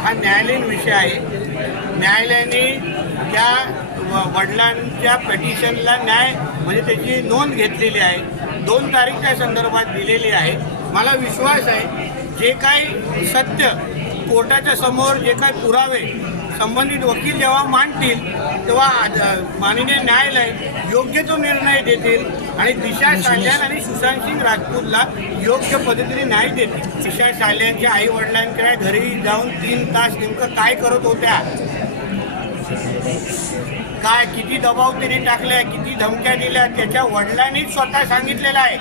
हा न्यायालयीन विषय आहे. न्यायालयाने त्या व- वडिलांच्या पिटिशनला न्याय म्हणजे त्याची नोंद घेतलेली आहे. दोन तारीख त्या संदर्भात दिलेली आहे. मला विश्वास आहे जे काही सत्य कोर्टाच्या समोर जे काही पुरावे संबंधित वकील जेव्हा मांडतील तेव्हा माननीय न्यायालय योग्य तो निर्णय देतील आणि दिशा साल्यान आणि सुशांत सिंग राजपूतला योग्य पद्धतीने न्याय देतील. दिशा साल्यांच्या आई वडिलांकडे घरी जाऊन तीन तास नेमकं काय करत होत्या? काय किती दबाव त्यांनी टाकलाय किती धमक्या दिल्या त्याच्या वडिलांनीच स्वतः सांगितलेलं आहे.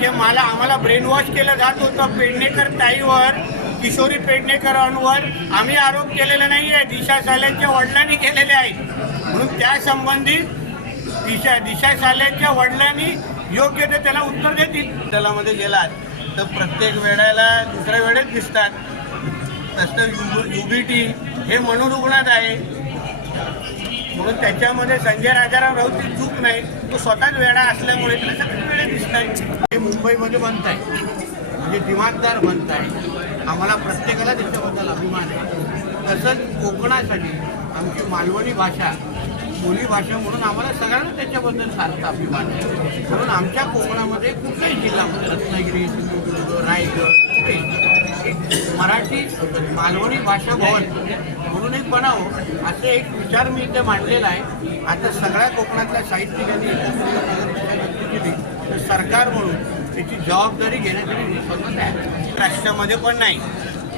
की मला आम्हाला ब्रेन वॉश केलं जात होतं. पेडणेकर ताईवर किशोरी पेडणेकरांवर आम्ही आरोप केलेला नाही आहे दिशा साल्यांच्या वडिलांनी केलेले आहेत. म्हणून त्या संबंधित दिशा दिशा साल्यांच्या वडिलांनी योग्य ते त्याला उत्तर देतील. दलामध्ये गेलात तर प्रत्येक वेळेला दुसऱ्या वेळेत दिसतात. तसं युबीटी हे मनोरुग्णात आहे. म्हणून त्याच्यामध्ये संजय राजाराम राऊतची चूक नाही. तो स्वतःच वेळा असल्यामुळे त्याला सगळे वेळेत दिसत आहेत हे मुंबईमध्ये बनत आहे म्हणजे दिमागदार बनत आहे आम्हाला प्रत्येकाला त्याच्याबद्दल अभिमान आहे. तसंच कोकणासाठी आमची मालवणी भाषा बोली भाषा म्हणून आम्हाला सगळ्यांना त्याच्याबद्दल सारखा अभिमान आहे. म्हणून आमच्या कोकणामध्ये कुठल्याही जिल्ह्यामध्ये रत्नागिरी सिंधुदुर्ग रायगड कुठेही मराठी मालवणी भाषा भवन म्हणून एक बनावं असं एक विचार मी इथे मांडलेला आहे. आता सगळ्या कोकणातल्या साहित्यिकांनी तर सरकार म्हणून त्याची जबाबदारी घेण्यासाठी मी स्वतः राष्ट्रामध्ये पण नाही.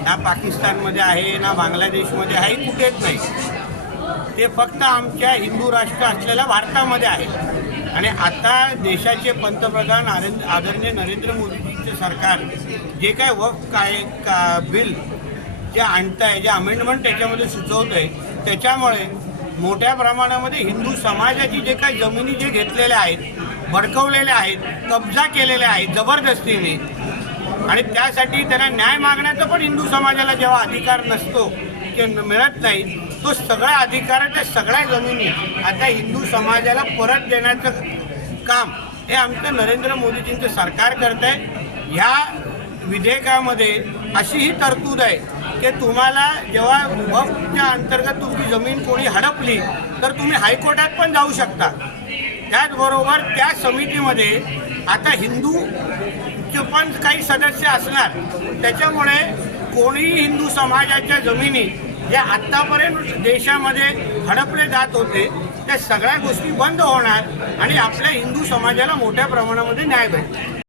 ना पाकिस्तानमध्ये आहे ना बांगलादेशमध्ये आहे कुठेच नाही. ते फक्त आमच्या हिंदू राष्ट्र असलेल्या भारतामध्ये आहे. आणि आता देशाचे पंतप्रधान आनंद आदरणीय नरेंद्र मोदीजींचे सरकार जे काय वक्फ काय का बिल जे आणत आहे जे अमेंडमेंट त्याच्यामध्ये सुचवत आहे त्याच्यामुळे मोठ्या प्रमाणामध्ये हिंदू समाजाची जे काही जमिनी जे घेतलेल्या आहेत भडकवलेल्या आहेत कब्जा केलेल्या आहेत जबरदस्तीने आणि त्यासाठी त्यांना न्याय मागण्याचा पण हिंदू समाजाला जेव्हा अधिकार नसतो किंवा न- मिळत नाही तो सगळा अधिकार त्या सगळ्या जमिनी आता हिंदू समाजाला परत देण्याचं काम हे आमचं नरेंद्र मोदीजींचं सरकार करत आहे ह्या विधेयकामध्ये अशी ही तरतूद आहे की तुम्हाला जेव्हा वक्फच्या अंतर्गत तुमची जमीन कोणी हडपली तर तुम्ही हायकोर्टात पण जाऊ शकता. त्याचबरोबर त्या समितीमध्ये आता हिंदूचे पण काही सदस्य असणार. त्याच्यामुळे कोणीही हिंदू समाजाच्या जमिनी ज्या आत्तापर्यंत देशामध्ये हडपले जात होते त्या सगळ्या गोष्टी बंद होणार आणि आपल्या हिंदू समाजाला मोठ्या प्रमाणामध्ये न्याय भेटणार.